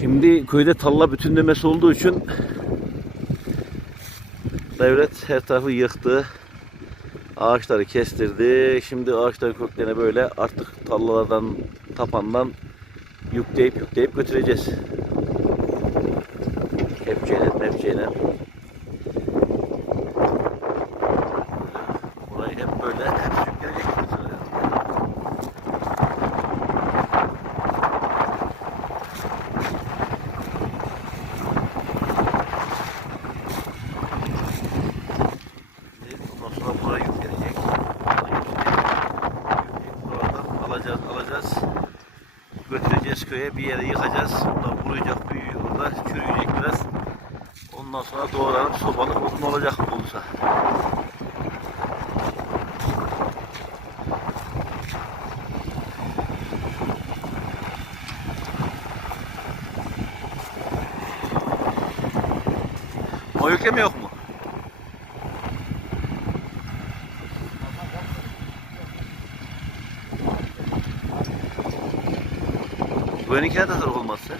Şimdi köyde talla bütünlemesi olduğu için devlet her tarafı yıktı. Ağaçları kestirdi. Şimdi ağaçların köklerine böyle artık tallalardan, tapandan yükleyip yükleyip götüreceğiz. Kepçeyle, mepçeyle. Burayı hep böyle Götüreceğiz köye bir yere yıkacağız. Ondan kuruyacak, büyüyor orada, çürüyecek biraz. Ondan sonra doğranıp sobalık odun olacak olursa. O yükleme yok mu? Güvenlikler de hazır olmazsa.